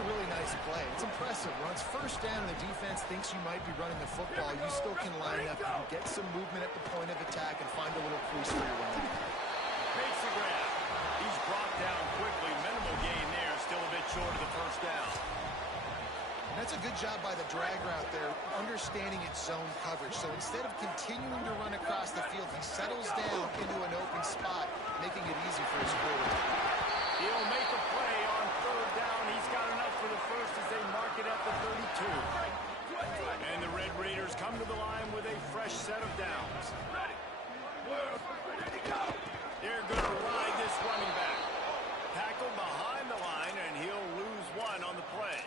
a really nice play. It's impressive. When it's first down and the defense thinks you might be running the football, you still can line up. You can get some movement at the point of attack and find a little crease for your running. Makes the grab. He's brought down quickly. Minimal gain there. Still a bit short of the first down. And that's a good job by the drag route there, understanding its zone coverage. So instead of continuing to run across the field, he settles down into an open spot, making it easy for his quarterback. He'll make a play on third down. He's got enough for the first as they mark it at the 32. And the Red Raiders come to the line with a fresh set of downs. They're going to ride this running back. Tackled behind the line, and he'll lose one on the play.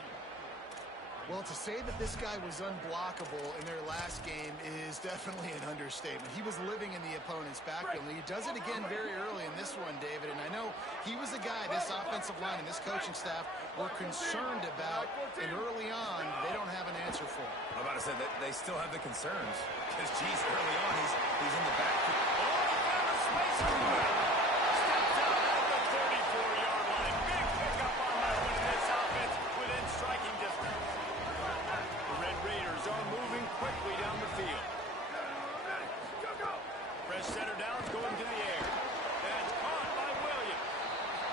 Well, to say that this guy was unblockable in their last game is definitely an understatement. He was living in the opponent's backfield, and he does it again very early in this one, David. And I know he was a guy this offensive line and this coaching staff were concerned about, and early on, they don't have an answer for him. I'm about to say that they still have the concerns because, geez, early on, he's in the backfield. Oh, he found a space for him. Steps out at the 34-yard line. Big pickup on that one in this offense within striking distance. Raiders are moving quickly down the field. Fresh center downs going to the air. That's caught by Williams.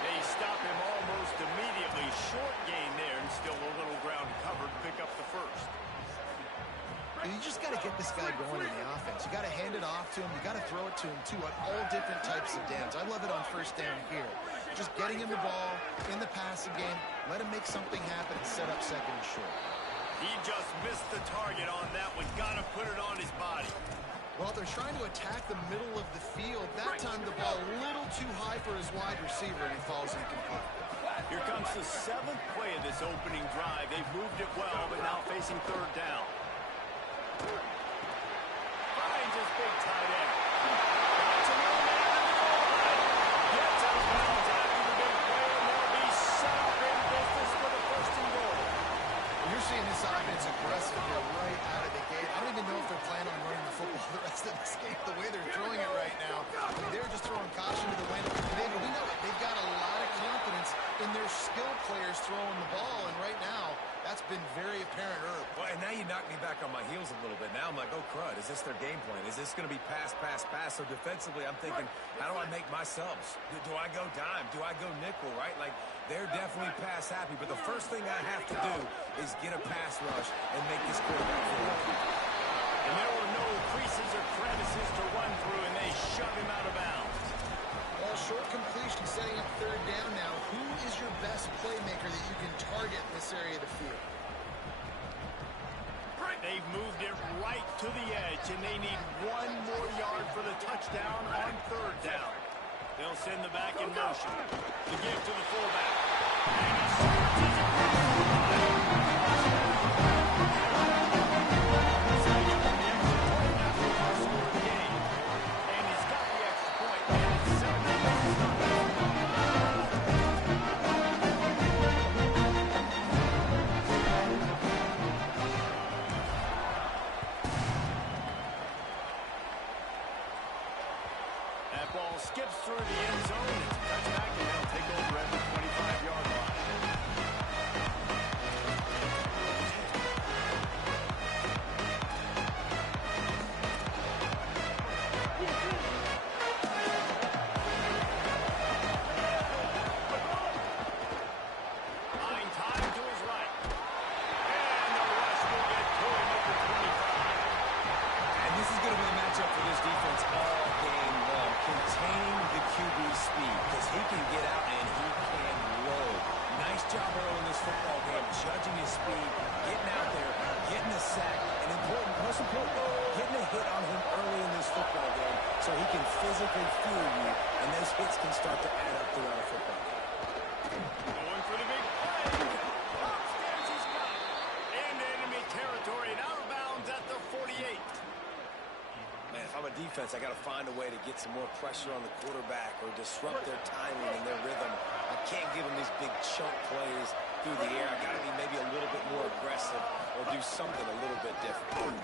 They stop him almost immediately. Short gain there and still a little ground covered. Pick up the first. You just got to get this guy going in the offense. You got to hand it off to him. You got to throw it to him, too, on all different types of downs. I love it on first down here. Just getting him the ball in the passing game. Let him make something happen and set up second and short. He just missed the target on that one. Got to put it on his body. Well, they're trying to attack the middle of the field. That time the ball a little too high for his wide receiver, and he falls incomplete. Here comes the 7th play of this opening drive. They've moved it well, but now facing third down. Finds his big tight end. Gets him on the end of the goal line. Gets out of bounds after the big play, and they'll be set up in business for the first and goal. You're seeing this offense aggressive here right out of the gate. I don't even know if they're planning on running the football the rest of this game, the way they're throwing it right now. I mean, they're just throwing caution to the wind. And David, we know it. They've got a lot of confidence in their skill players throwing the ball, and right now, that's been very apparent early. Well, and now you knock me back on my heels a little bit. Now I'm like, oh, crud, is this their game plan? Is this going to be pass, pass, pass? So defensively, I'm thinking, how do I make my subs? Do I go dime? Do I go nickel, right? Like, they're definitely pass happy, but the first thing I have to do is get a pass rush and make this quarterback feel lucky. And there were no creases or crevices to run through, and they shove him out of bounds. Well, short completion setting up third down now. Who is your best playmaker that you can target in this area of the field? They've moved it right to the edge, and they need one more yard for the touchdown on third down. They'll send the back in motion. The give to the fullback. And he surges across the line. Setting up the extra point after the score of the game. And he's got the extra point. And it's 7-0. That ball skips through the end zone. It's a touchback, and they'll take over at the 25-yard line. Buying time to his right. And the rush will get to him at the 25. And this is going to be a matchup for this defense all game long. Containing the QB speed, because he can get out and he can roll. Nice job early in this football game, judging his speed, getting out there, getting a sack, and most important, getting a hit on him early in this football game so he can physically fuel you, and those hits can start to add up throughout a football game. Going for the big play. Upstairs he's got it. Into enemy territory and out of bounds at the 48. Man, if I'm a defense, I got to find a way to get some more pressure on the quarterback or disrupt their timing and their rhythm. I can't give them these big chunk plays through the air. I got to be maybe a little bit more aggressive or do something a little bit different.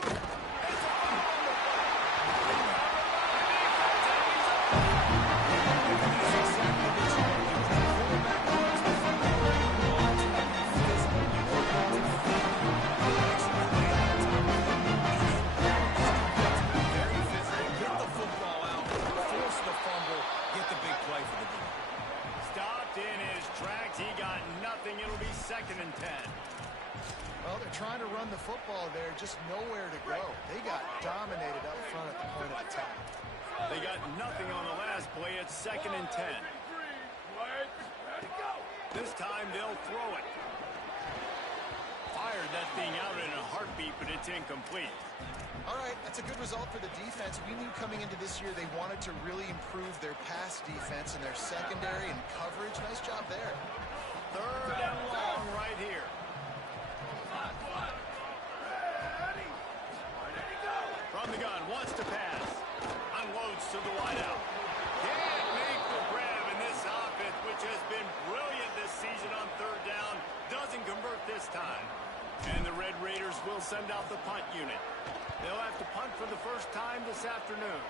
That's exactly what you want to do. When the quarterback runs the football, you want to be physical. nothing. It'll be 2nd and 10. Well, they're trying to run the football there, just nowhere to go. They got dominated up front at the point of attack. They got nothing on the last play. It's 2nd and 10. This time they'll throw it. Fired that thing out in a heartbeat, but it's incomplete. All right, that's a good result for the defense. We knew coming into this year they wanted to really improve their pass defense and their secondary and coverage. Nice job there. 3rd and long right here. From the gun, wants to pass. Unloads to the wideout. Can't make the grab in this offense, which has been brilliant this season on 3rd down. Doesn't convert this time. And the Red Raiders will send out the punt unit. They'll have to punt for the first time this afternoon.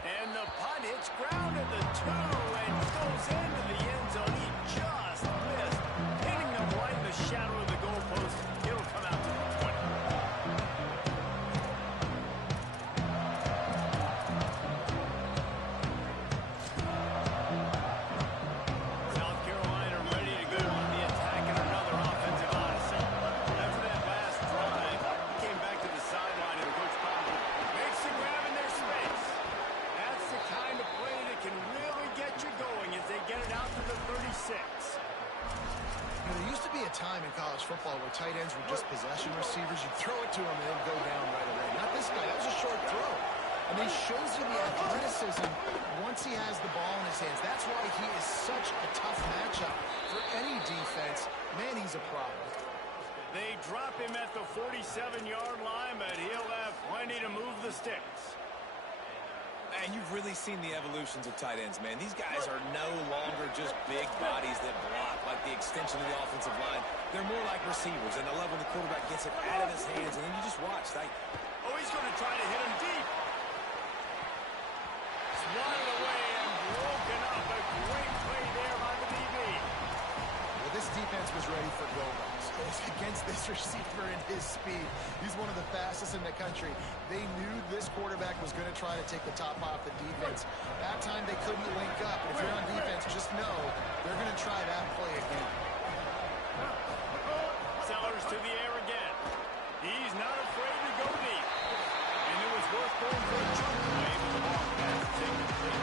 And the punt hits ground at the 2 and goes into the end zone. He just missed, hitting them right in the shadow of the goalpost. It'll come out to the 20. South Carolina ready to go on the attack in another offensive odyssey. After that last drive, he came back to the sideline and Coach Potter makes the grab in their space. That's the kind of play that can really get you going as they get it out to the 36. There used to be a time in college football where tight ends were just possession receivers. You'd throw it to them and they'd go down right away. Not this guy. That was a short throw. And he shows you the athleticism once he has the ball in his hands. That's why he is such a tough matchup for any defense. Man, he's a problem. They drop him at the 47-yard line, but he'll have plenty to move the sticks. And you've really seen the evolutions of tight ends, man. These guys are no longer just big bodies that block like the extension of the offensive line. They're more like receivers, and I love when the quarterback gets it out of his hands, and then you just watch. Oh, he's going to try to hit him deep. Swatted away and broken up. A great play there by the DB. Well, this defense was ready for go-balls. Against this receiver and his speed. He's one of the fastest in the country. They knew this quarterback was going to try to take the top off the defense. That time they couldn't link up. If you're on defense, just know they're going to try that play again. Sellers to the air again. He's not afraid to go deep. And it was worth going for a chunk play, but the ball pass is incomplete.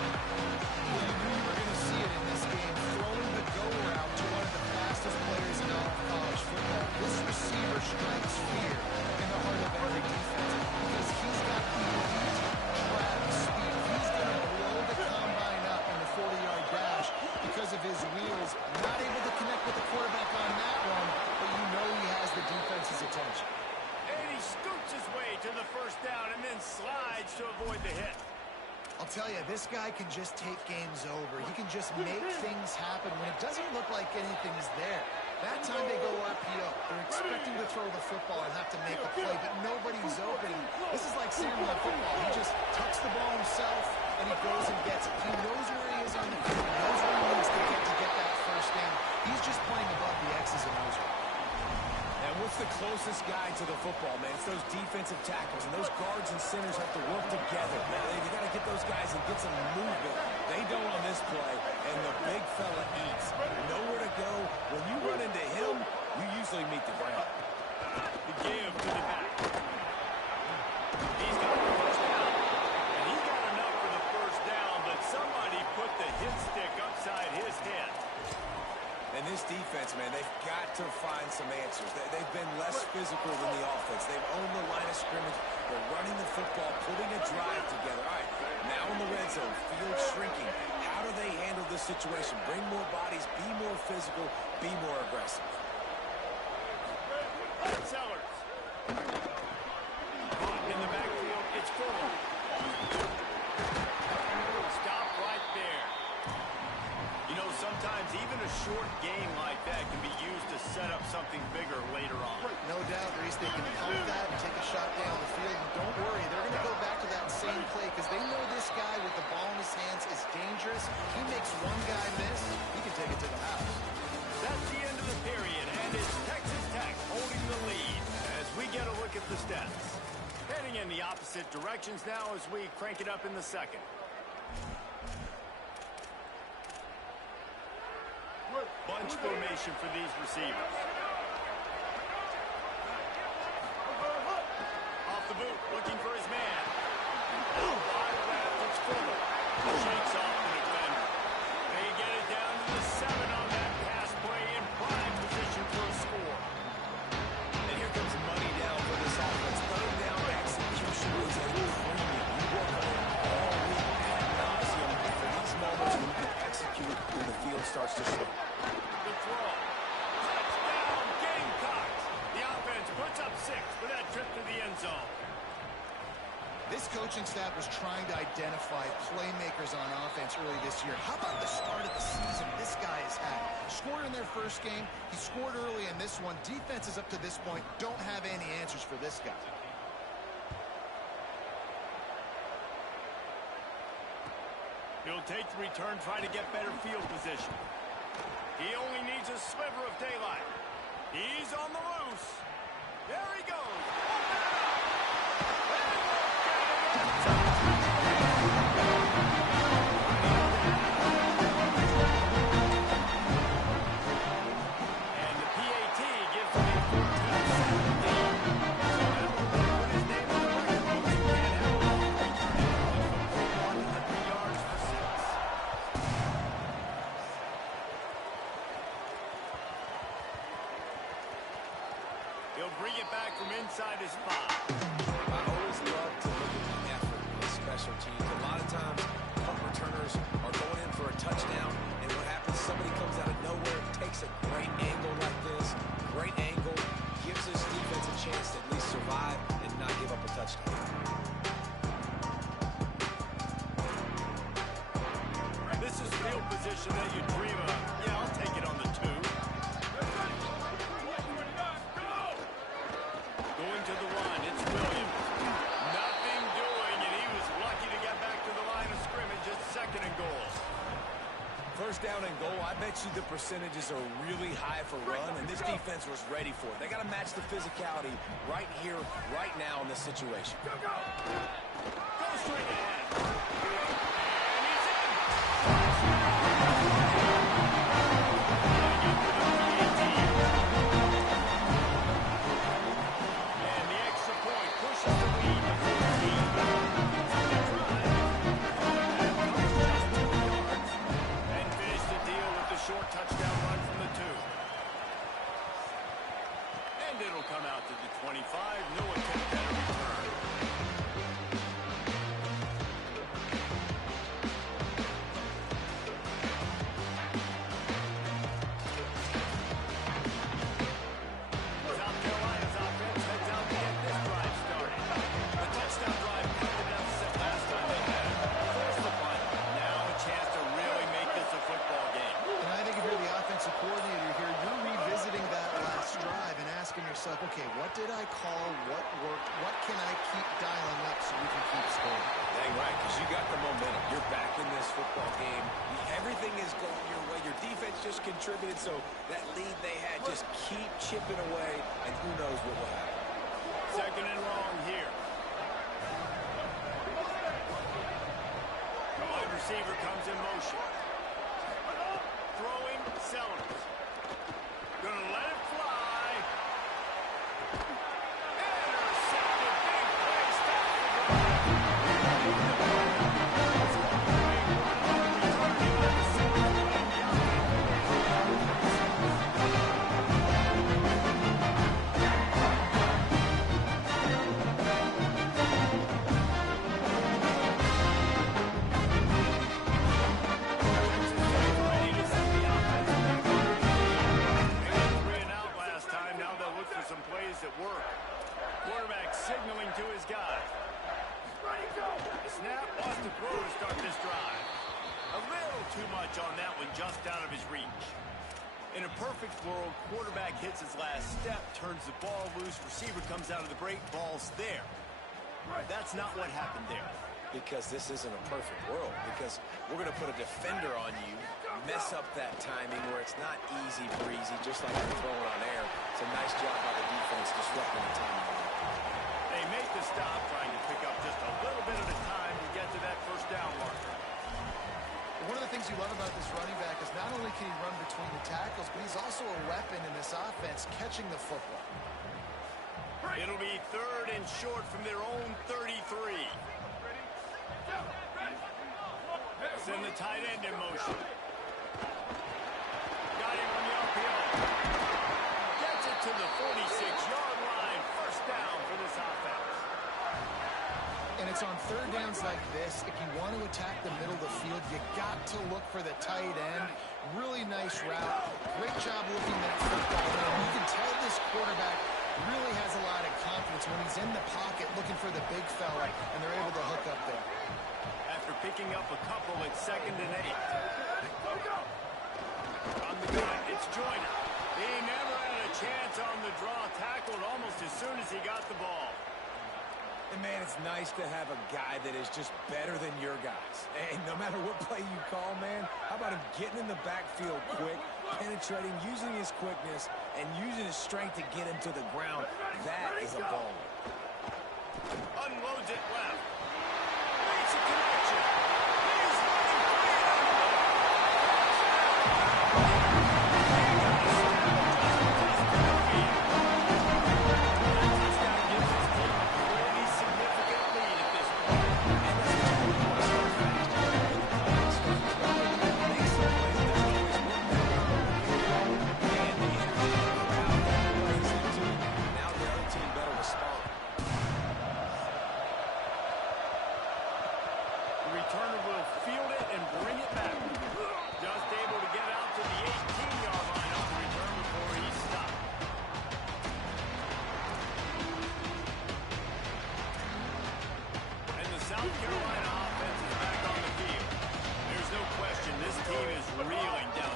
Well, you knew you were going to see it in this game. Throwing the go route to one of the fastest players in all of college football. This receiver strikes fear in the heart of every defense because he's got elite trap speed. He's going to blow the combine up in the 40-yard dash because of his wheels. Not able to connect with the quarterback on that one, but you know he has the defense's attention. And he scoots his way to the 1st down and then slides to avoid the hit. I'll tell you, this guy can just take games over. He can just make things happen when it doesn't look like anything's there. That time they go RPO. They're expecting to throw the football and have to make a play, but nobody's open. This is like Samuel football. He just tucks the ball himself, and he goes and gets it. He knows where he is on the field. He knows where he needs to get that 1st down. He's just playing above the X's and O's. And what's the closest guy to the football, man? It's those defensive tackles, and those guards and centers have to work together. Man, they got to get those guys and get some movement. They don't on this play, and the big fella eats. Nowhere to go. When you run into him, you usually meet the ground. The give to the back. He's got the 1st down. And he got enough for the 1st down, but somebody put the hit stick upside his head. And this defense, man, they've got to find some answers. They've been less physical than the offense. They've owned the line of scrimmage. They're running the football, putting a drive together. All right, now in the red zone, field shrinking. How do they handle this situation? Bring more bodies, be more physical, be more aggressive. Sellers. In the backfield, it's Fuller. Stop right there. You know, sometimes even a short game like that can be used to set up something bigger later on. No doubt, Reese, they can pump that and take a shot down the field. And don't worry, they're going to go back to that same play because they know this guy with the ball in his hands is dangerous. He makes one guy miss, he can take it to the house. That's the end of the period, and it's Texas Tech holding the lead as we get a look at the stats. Heading in the opposite directions now as we crank it up in the 2nd. bunch formation for these receivers. Off the boot, looking for his man. Wide left, it's Fuller. Shakes off the defender. They get it down to the 7 on that pass play in prime position for a score. And here comes money down for this offense. Third down execution is a premium. You work on it all week ad nauseum for these moments when you can execute when the field starts to shrink. The throw. Touchdown, Gamecocks. The offense puts up 6 for that trip to the end zone. This coaching staff was trying to identify playmakers on offense early this year. How about the start of the season this guy has had? Scored in their first game. He scored early in this one. Defenses up to this point don't have any answers for this guy. He'll take the return, try to get better field position. He only needs a sliver of daylight. He's on the loose. There he goes. And the PAT gives him a 14-7 lead. So that will put his name on the record books. You can't have a long return in college football. 100 yards for 6. He'll bring it back from inside his 5. I always love to look at the effort of special teams. A lot of times, punt returners are going in for a touchdown, and what happens, somebody comes out of nowhere, takes a great angle like this, great angle, gives this defense a chance to at least survive and not give up a touchdown. This is field position that you dream of. Yeah, I'll take it on the 2. Going to the run, it's Williams. Nothing doing, and he was lucky to get back to the line of scrimmage at 2nd and goal. First down and goal, I bet you the percentages are really high for run, and this defense was ready for it. They got to match the physicality right here, right now in this situation. Go straight ahead. And he's in. And the extra point pushes the lead to 14. The drive. Just 2 yards. And finish the deal with the short touchdown run from the 2. And it'll come out to the 25. No attempt at a return. South Carolina's offense heads out to get this drive started. The touchdown drive cut the deficit last time they had it. Forced the punt. Now a chance to really make this a football game. And I think if you're the offensive coordinator here, you're revisiting that last drive and asking yourself, okay, what did I call? What worked? What can I keep dialing up so we can keep scoring? Dang right, because you got the momentum. You're back in this football game. Everything is going your way. Your defense just contributed, so that lead they had, just keep chipping away, and who knows what will happen. 2nd and long here. The wide receiver comes in motion. Throwing, Sellers. Gonna let it fly. Intercepted. Big play. Stop the ready to set the offense. They got 3 and out last time. Now they'll look for some plays that work. Quarterback signaling to his guy. The snap wants to throw to start this drive. A little too much on that one, just out of his reach. In a perfect world, quarterback hits his last step, turns the ball loose, receiver comes out of the break, ball's there. That's not what happened there. Because this isn't a perfect world. Because we're going to put a defender on you, mess up that timing where it's not easy breezy, just like you're throwing on air. It's a nice job by the defense disrupting the timing. They make the stop, trying to pick up just a little bit at a time to get to that first down marker. One of the things you love about this running back is not only can he run between the tackles, but he's also a weapon in this offense, catching the football. It'll be 3rd and short from their own 33. Send the tight end in motion. Got him on the RPO. Gets it to the 46-yard line. First down for this offense. And it's on 3rd downs like this. If you want to attack the middle of the field, you got to look for the tight end. Really nice route. Great job looking at football. You can tell this quarterback really has a lot of confidence when he's in the pocket looking for the big fella, and they're able to hook up there. After picking up a couple at 2nd and 8. On the gun, it's Joyner. He never had a chance on the draw, tackled almost as soon as he got the ball. And, man, it's nice to have a guy that is just better than your guys. And no matter what play you call, man, how about him getting in the backfield quick, penetrating, using his quickness, and using his strength to get him to the ground. That is a ball. Unloads it left. Makes a connection. He's running free on the ball.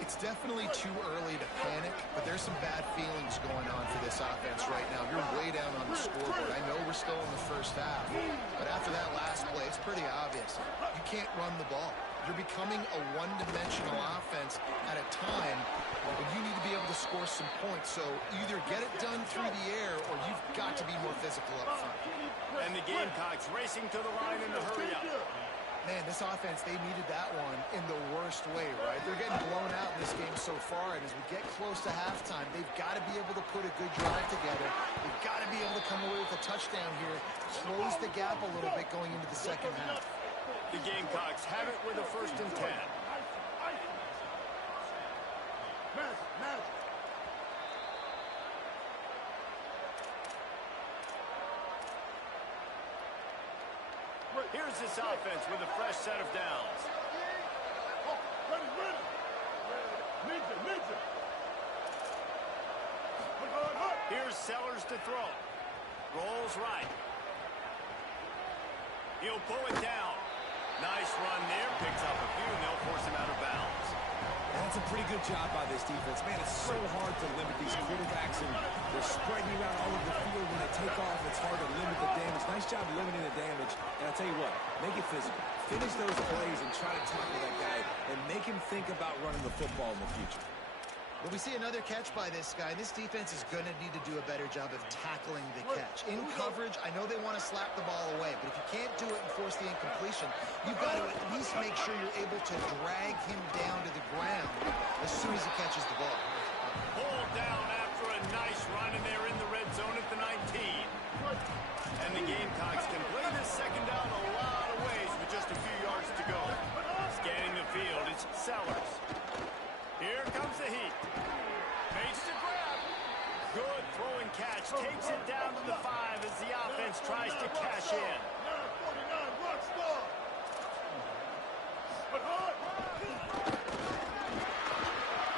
It's definitely too early to panic, but there's some bad feelings going on for this offense right now. You're way down on the scoreboard. I know we're still in the first half, but after that last play, it's pretty obvious. You can't run the ball. You're becoming a one-dimensional offense at a time when you need to be able to score some points. So either get it done through the air or you've got to be more physical up front. And the Gamecocks racing to the line in the hurry-up. Man, this offense, they needed that one in the worst way, right? They're getting blown out in this game so far, and as we get close to halftime, they've got to be able to put a good drive together. They've got to be able to come away with a touchdown here, close the gap a little bit going into the second half. The Gamecocks have it with a 1st and 10. Here's this offense with a fresh set of downs. Here's Sellers to throw. Rolls right. He'll pull it down. Nice run there. Picks up a few, and they'll force him out of bounds. And that's a pretty good job by this defense. Man, it's so hard to limit these quarterbacks, and they're spreading around all over the field. When they take off, it's hard to limit the damage. Nice job limiting the damage. And I'll tell you what, make it physical. Finish those plays and try to tackle that guy and make him think about running the football in the future. Well, we see another catch by this guy. This defense is going to need to do a better job of tackling the catch. In coverage, I know they want to slap the ball away, but if you can't do it and force the incompletion, you've got to at least make sure you're able to drag him down to the ground as soon as he catches the ball. Pulled down after a nice run, and they're in the red zone at the 19. And the Gamecocks can play this second down a lot of ways with just a few yards to go. Scanning the field, it's Sellers. Here comes the heat. Makes the grab. Good throwing catch. Takes it down to the 5 as the offense tries to cash in.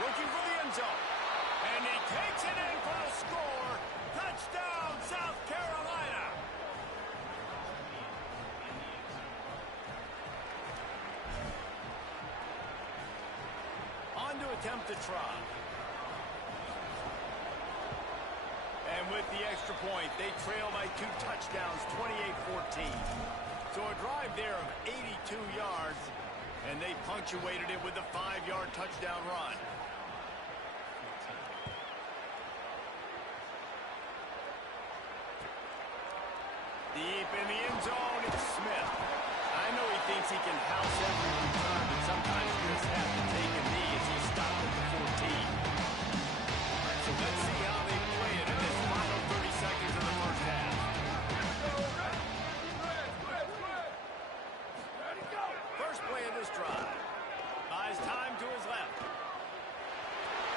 Looking for the end zone. And he takes it in for a score. Touchdown, South Carolina. On to attempt to try. And with the extra point, they trail by 2 touchdowns, 28-14. So a drive there of 82 yards, and they punctuated it with a 5-yard touchdown run. thinks he can house every return, but sometimes you just have to take a knee as he stopped at the 14. So let's see how they play it in this final 30 seconds of the first half. First play of this drive. Buys time to his left.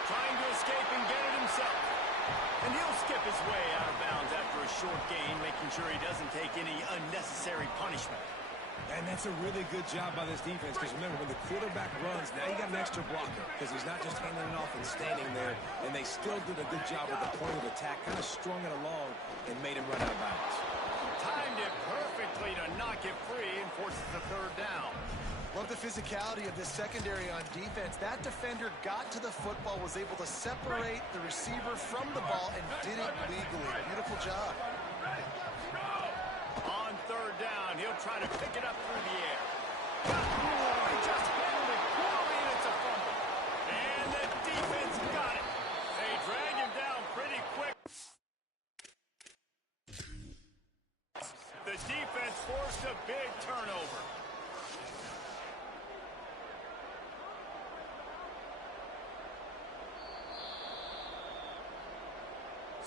Trying to escape and get it himself. And he'll skip his way out of bounds after a short gain, making sure he doesn't take any unnecessary punishment. And that's a really good job by this defense, because remember, when the quarterback runs, now you got an extra blocker, because he's not just handing it off and standing there, and they still did a good job with the point of attack, kind of strung it along and made him run out of bounds. Timed it perfectly to knock it free and forces the third down. Love the physicality of this secondary on defense. That defender got to the football, was able to separate the receiver from the ball, and did it legally. Beautiful job. On third down, he'll try to pick it up through the air. He just handled it poorly, and it's a fumble. And the defense got it. They drag him down pretty quick. The defense forced a big turnover.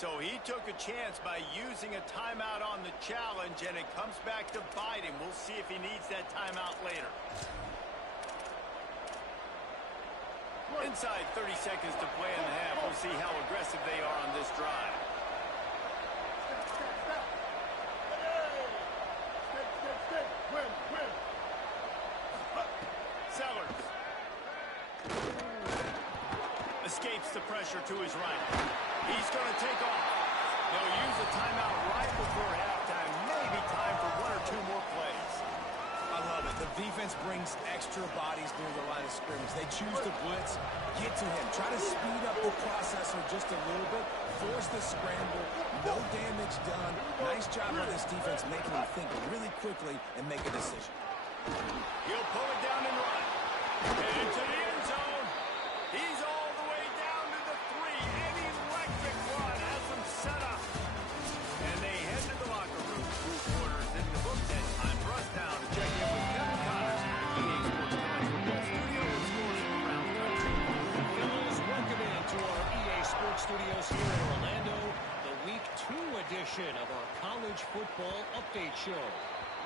So he took a chance by using a timeout on the challenge, and it comes back to bite him. We'll see if he needs that timeout later. Inside 30 seconds to play in the half. We'll see how aggressive they are on this drive. Sellers. Escapes the pressure to his right. He's going to take off. They'll use a timeout right before halftime. Maybe time for one or two more plays. I love it. The defense brings extra bodies near the line of scrimmage. They choose to blitz, get to him, try to speed up the processor just a little bit, force the scramble, no damage done. Nice job by this defense making him think really quickly and make a decision. He'll pull it down and run. And into the end zone. He's all the way down to the 3. An electric run has them set up. And they head to the locker room. Blue quarters in the books. And time for us now to check in with Kevin Connors. EA Sports College Football Studio with scores from around the country. Fellas, welcome into our EA Sports Studios here in Orlando. The Week 2 edition of our College Football Update Show.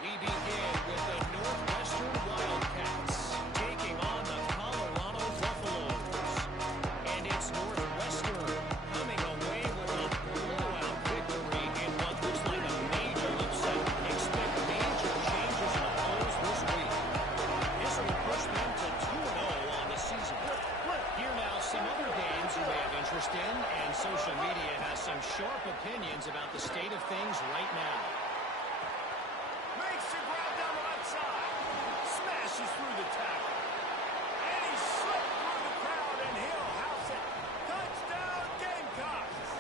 We begin with the Northwestern Wildcats taking on the Colorado Buffaloes. And it's Northwestern coming away with a blowout victory in what looks like a major upset. Expect major changes in the polls this week. This will push them to 2-0 on the season. Here now some other games you may have interest in, and social media has some sharp opinions about the state of things right now. Makes the grab down the left side. Smashes through the tackle. And he slipped through the crowd, and he'll house it. Touchdown, Gamecocks.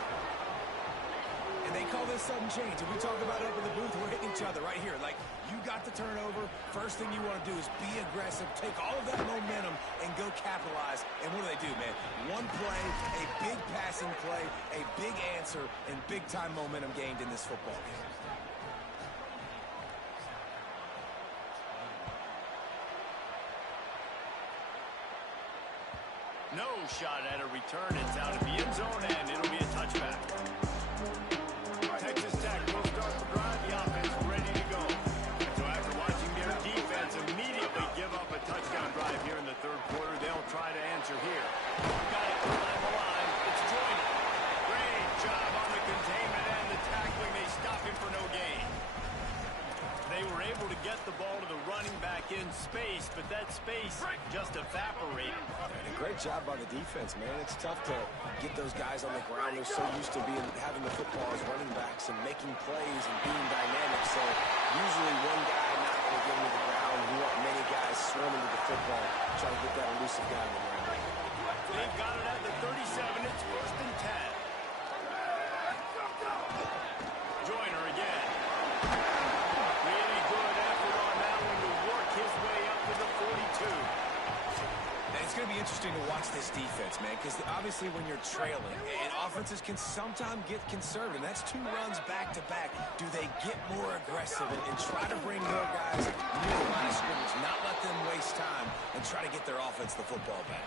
And they call this sudden change. And we talk about it up in the booth. We're hitting each other right here. Like, you got the turnover. First thing you want to do is be aggressive, take all of that momentum, and go capitalize. And what do, man? One play, a big passing play, a big answer, and big-time momentum gained in this football game. No shot at a return. It's out of the end zone, and it'll be a touchback. Texas Tech will start the drive. The offense ready to go. So after watching their defense immediately give up a touchdown drive here in the third quarter, they'll try to answer here. Got it behind the line. It's Joyner. Great job on the containment and the tackling. They stop him for no gain. They were able to get the ball to the running back in space, but that space just evaporated. And a great job by the defense, man. It's tough to get those guys on the ground. They're so used to having the football as running backs and making plays and being dynamic. So usually one guy not going to get into the ground. You want many guys swarming to the football, trying to get that elusive guy in the ground. They've got it at the 37. It's 1st and 10. Joyner again. Really good effort on that one to work his way up to the 42. And it's going to be interesting to watch this defense. defense, man, because obviously when you're trailing, and offenses can sometimes get conservative. That's 2 runs back-to-back. Do they get more aggressive and try to bring more guys near the line of scrimmage, not let them waste time, and try to get their offense the football back?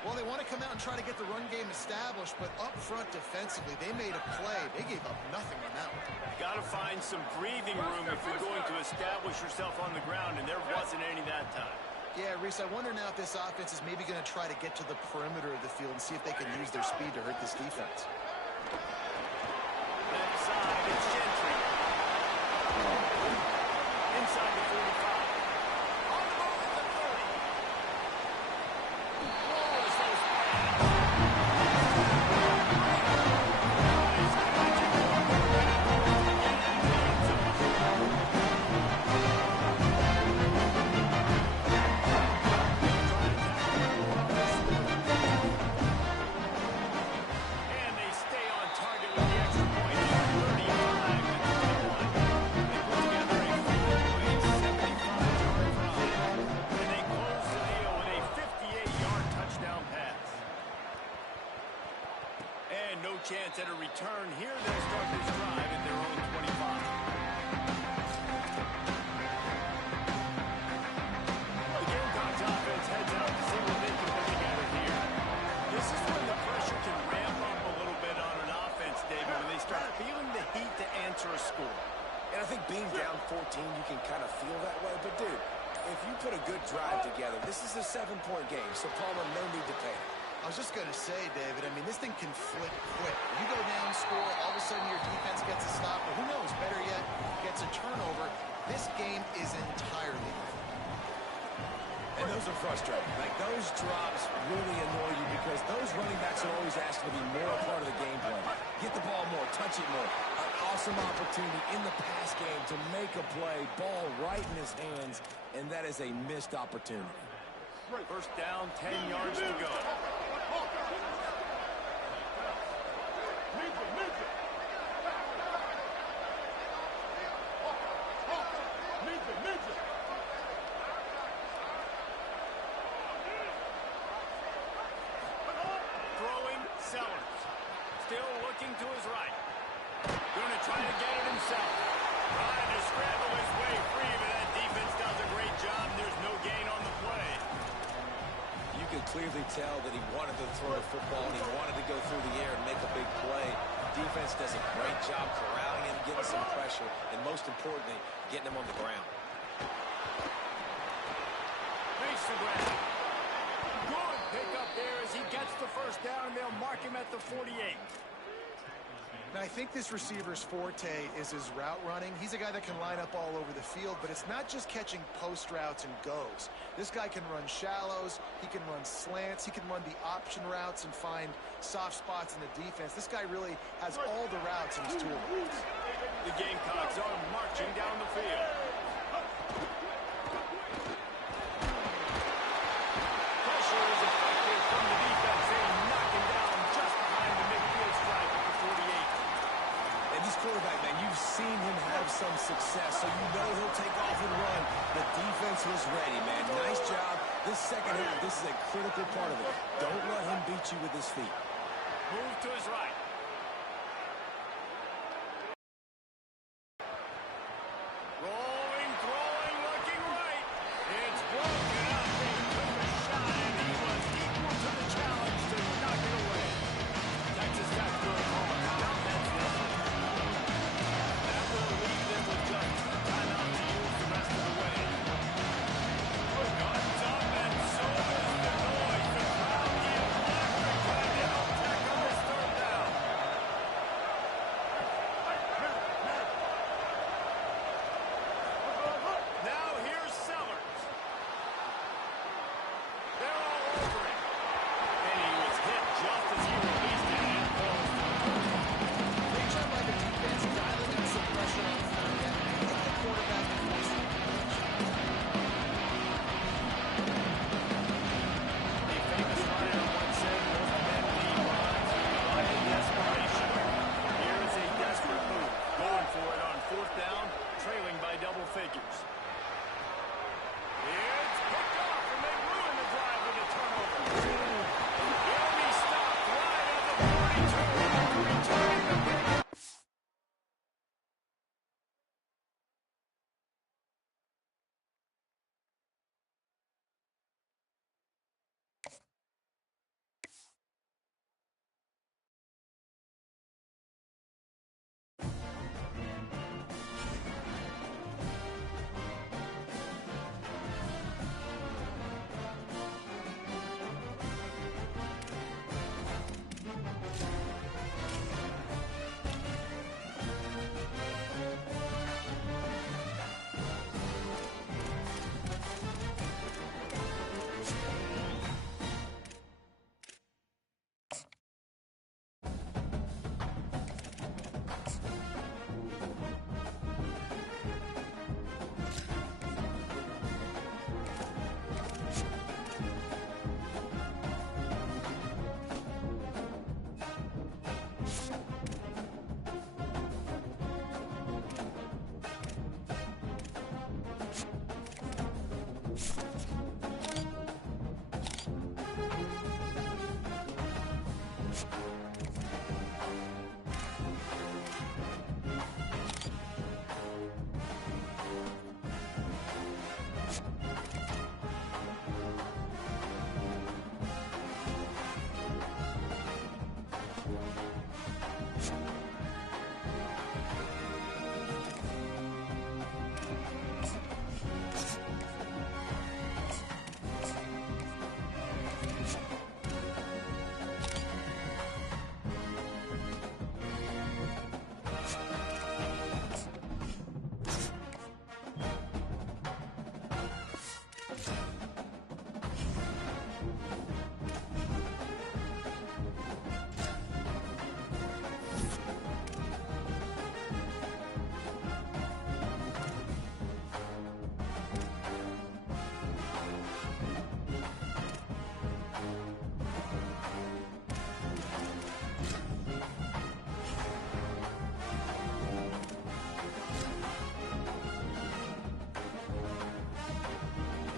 Well, they want to come out and try to get the run game established, but up front defensively, they made a play. They gave up nothing on that one. Got to find some breathing room if you're going to establish yourself on the ground, and there wasn't any that time. Yeah, Reese, I wonder now if this offense is maybe going to try to get to the perimeter of the field and see if they can use their speed to hurt this defense. Left side, it's Gentry. Inside the 45. On the move at the 30. Rolls those pads. Nice catch. And they stay on target with the extra point here, 35-21. They put together a 75-yard drive, and they close the deal with a 58-yard touchdown pass. And no chance at a return here. They'll start this drive at their own 25. The Gamecocks offense heads out to see what they can put together here. This is when the pressure can ramp up a little bit on an offense, David, when they start feeling the heat to answer a score. And I think being down 14, you can kind of feel that way. But, dude, if you put a good drive together, this is a 7-point game, so Palmer, no need to panic. I was just going to say, David, I mean, this thing can flip quick. You go down, score, all of a sudden your defense gets a stop, or who knows, better yet, gets a turnover. This game is entirely different. And those are frustrating. Like, those drops really annoy you because those running backs are always asked to be more a part of the game plan. Get the ball more, touch it more. An awesome opportunity in the pass game to make a play, ball right in his hands, and that is a missed opportunity. First down, 10 yards to go. Throwing, Sellers. Still looking to his right. Going to try to get it himself. Trying to scramble his way free, but that defense does a great job. There's no gain on the play. You could clearly tell that he wanted to throw the football and he wanted to go through the air and make a big play. Defense does a great job corralling him, getting some pressure, and most importantly, getting him on the ground. Face the ground. Good pick up there as he gets the first down, and they'll mark him at the 48. Now, I think this receiver's forte is his route running. He's a guy that can line up all over the field, but it's not just catching post routes and goes. This guy can run shallows, he can run slants, he can run the option routes and find soft spots in the defense. This guy really has all the routes in his toolbox. The Gamecocks are marching down the field. Pressure is effective from the defense. They knock him down just behind the midfield stripe at the 48. And this quarterback, man, you've seen him have some success, so you know he'll take off and run. The defense was ready, man. Nice job. This second half, this is a critical part of it. Don't let him beat you with his feet. Move to his right.